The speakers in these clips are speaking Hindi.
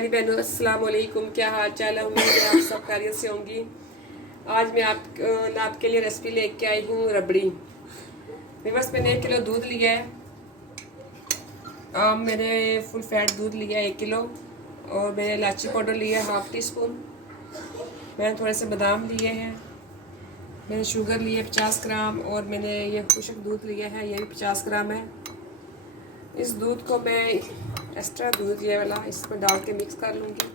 प्यारी बहनों, अस्सलाम वालेकुम। क्या हाल चाल है? उम्मीद है आप सब खैरियत से होंगी। आज मैं आपके लिए रेसिपी लेके आई हूँ रबड़ी। बस मैंने 1 किलो दूध लिया है। मैंने फुल फैट दूध लिया है 1 किलो। और मैंने इलायची पाउडर लिया है 1/2 टीस्पून। मैंने थोड़े से बादाम लिए हैं। मैंने शुगर लिए 50 ग्राम। और मैंने ये खुश्क दूध लिया है, ये भी 50 ग्राम है। इस दूध को मैं एक्स्ट्रा दूध ये वाला इसमें डाल के मिक्स कर लूँगी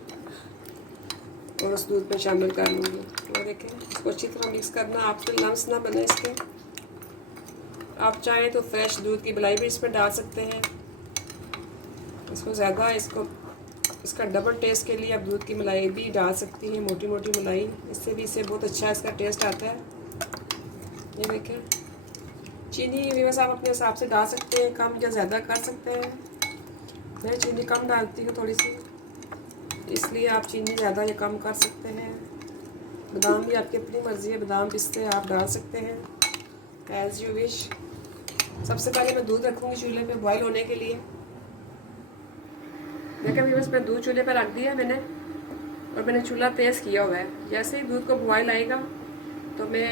और उस दूध में शामिल कर लूँगी। ये देखें, इसको अच्छी तरह मिक्स करना, आपसे लम्स ना बने इसके। आप चाहें तो फ्रेश दूध की मलाई भी इसमें डाल सकते हैं। इसको ज़्यादा इसका डबल टेस्ट के लिए आप दूध की मलाई भी डाल सकती हैं, मोटी मोटी मलाई। इससे भी इससे बहुत अच्छा इसका टेस्ट आता है। ये देखें, चीनी भी बस आप अपने हिसाब से डाल सकते हैं, कम या ज़्यादा कर सकते हैं। मैं चीनी कम डालती हूँ थोड़ी सी, इसलिए आप चीनी ज़्यादा या कम कर सकते हैं। बादाम भी आपकी अपनी मर्ज़ी है, बादाम पिस्ते आप डाल सकते हैं एज़ यू विश। सबसे पहले मैं दूध रखूँगी चूल्हे पे बॉईल होने के लिए। देखिए अभी बस मैं दूध चूल्हे पर रख दिया मैंने, और मैंने चूल्हा तेज़ किया हुआ है। जैसे ही दूध को बॉईल आएगा तो मैं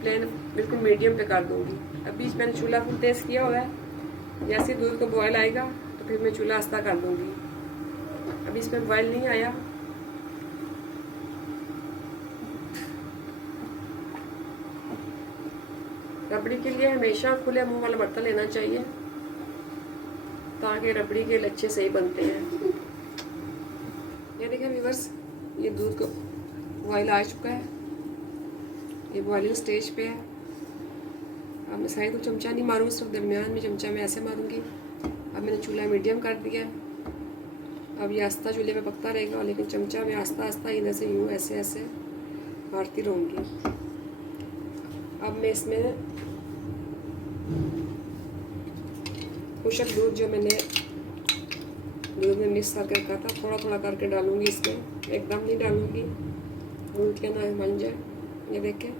फ्लेम बिल्कुल मीडियम पे कर दूँगी। अभी मैंने चूल्हा फुल तेज़ किया हुआ है। जैसे ही दूध को बॉईल आएगा तो फिर मैं चूल्हा आस्ता कर दूँगी। अभी इसमें बॉईल नहीं आया। रबड़ी के लिए हमेशा खुले मुंह वाला बर्तन लेना चाहिए ताकि रबड़ी के लच्छे सही बनते हैं। ये देखिए व्यूअर्स, ये दूध को बॉईल आ चुका है, ये बॉइलिंग स्टेज पे है। अब मैं साइड को चमचा नहीं मारूंगी, सिर्फ दरमियान में चमचा मैं ऐसे मारूंगी। अब मैंने चूल्हा मीडियम कर दिया। अब ये आस्ता चूल्हे पे पकता रहेगा, लेकिन चमचा में आस्ता आस्ता इधर से यूँ ऐसे ऐसे मारती रहूँगी। अब मैं इसमें खुश्क दूध जो मैंने दूध में मिक्स करके रखा था, थोड़ा थोड़ा करके डालूँगी इसमें, एकदम नहीं डालूँगी, दूध के ना बन जाए। ये देखें,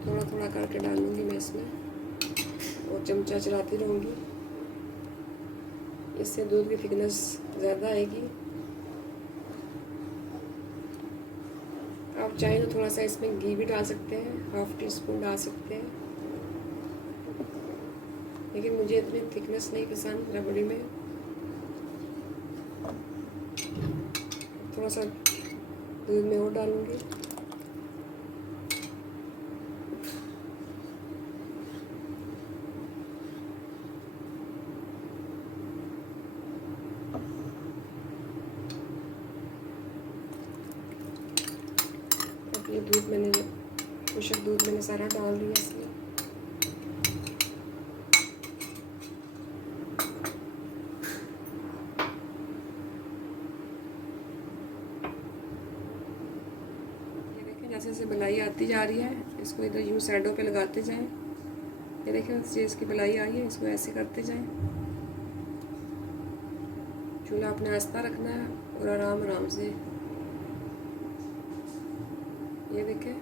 थोड़ा थोड़ा करके डालूँगी मैं इसमें और चमचा चलाती रहूँगी। इससे दूध की थिकनेस ज़्यादा आएगी। आप चाहें तो थोड़ा सा इसमें घी भी डाल सकते हैं, 1/2 टीस्पून डाल सकते हैं, लेकिन मुझे इतनी थिकनेस नहीं पसंद रबड़ी में। थोड़ा सा दूध में और डालूँगी। ये दूध मैंने खुश्क दूध मैंने सारा डाल दिया इसमें। ये देखिए, जैसे जैसे मलाई आती जा रही है, इसको इधर यूँ साइडों पे लगाते जाएं। ये देखिए, उस चीज़ की मलाई आई है, इसको ऐसे करते जाएं। चूल्हा अपने आस्ता रखना है और आराम आराम से। ये देखें,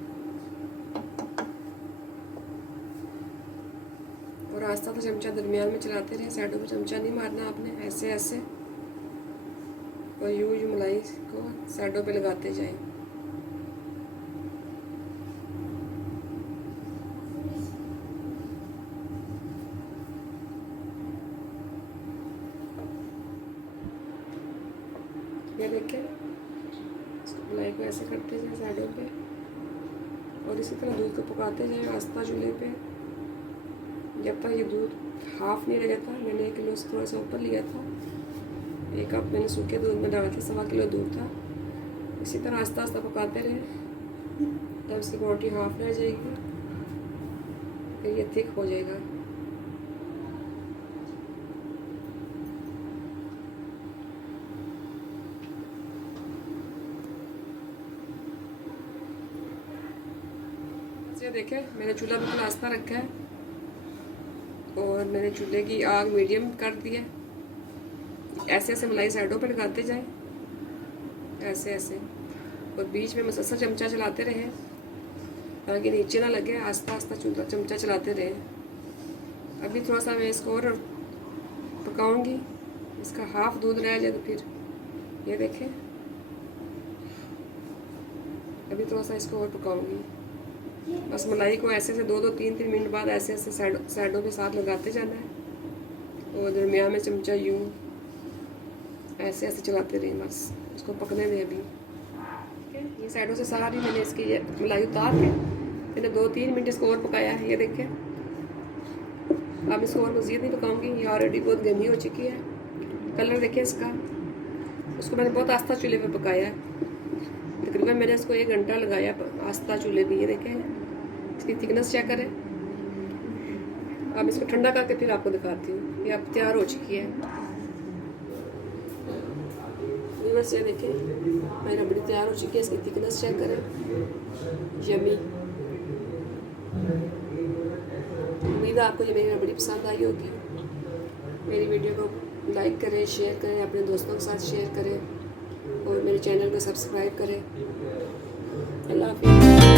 और आस्ता तो चमचा दरमियान में चलाते रहे, साइडों पे चमचा नहीं मारना आपने, ऐसे ऐसे और यूँ यूँ मलाई को साइडों पे लगाते जाएं। ये देखें, इसको मलाई को ऐसे करते जाएं साइडों पे, और इसी तरह दूध को पकाते जाएं आस्ता चूल्हे पे जब तक ये दूध हाफ नहीं रह जाता। मैंने 1 किलो से थोड़ा सा ऊपर लिया था, 1 कप मैंने सूखे दूध में डाला था, 1.25 किलो दूध था। इसी तरह आस्ता आस्ता पकाते रहे, तब इसकी क्वांटिटी हाफ रह जाएगी, फिर ये थिक हो जाएगा। ये देखें, मैंने चूल्हा बिल्कुल आस्ता रखा है और मैंने चूल्हे की आग मीडियम कर दी है। ऐसे ऐसे मलाई साइडों पे लगाते जाएं, ऐसे ऐसे, और बीच में मसलसल चमचा चलाते रहें ताकि नीचे ना लगे। आस्ता आस्ता चमचा चलाते रहें। अभी थोड़ा सा मैं इसको और पकाऊंगी, इसका हाफ दूध रह जाए तो फिर ये देखें, अभी थोड़ा सा इसको और पकाऊंगी। बस मलाई को ऐसे से 2-3 मिनट बाद ऐसे ऐसे साइडों के साथ लगाते जाना है और दरमियान में चमचा यूँ ऐसे ऐसे चलाते रहिए, बस इसको पकने दें। अभी ये साइडों से सारी मैंने इसकी ये मलाई उतार के मैंने 2-3 मिनट इसको और पकाया है। ये देखें, अब इसको और मज़ीद नहीं पकाऊंगी, ये ऑलरेडी बहुत गंदी हो चुकी है। कलर देखें इसका, उसको मैंने बहुत आस्था चूल्हे पे पकाया है, तकरीबन मैंने इसको 1 घंटा लगाया आस्था चूल्हे पे। ये देखें, इसकी थिकनेस चेक करें। अब इसको ठंडा करके फिर आपको दिखाती हूँ। ये अब तैयार हो चुकी है। व्यूअर्स ये देखें, मेरी रबड़ी तैयार हो चुकी है। इसकी थिकनेस चेक करें, यम्मी। उम्मीद है आपको ये मेरी रबड़ी पसंद आई होगी। मेरी वीडियो को लाइक करें, शेयर करें, अपने दोस्तों के साथ शेयर करें और मेरे चैनल को सब्सक्राइब करें। अल्लाह हाफ़िज़।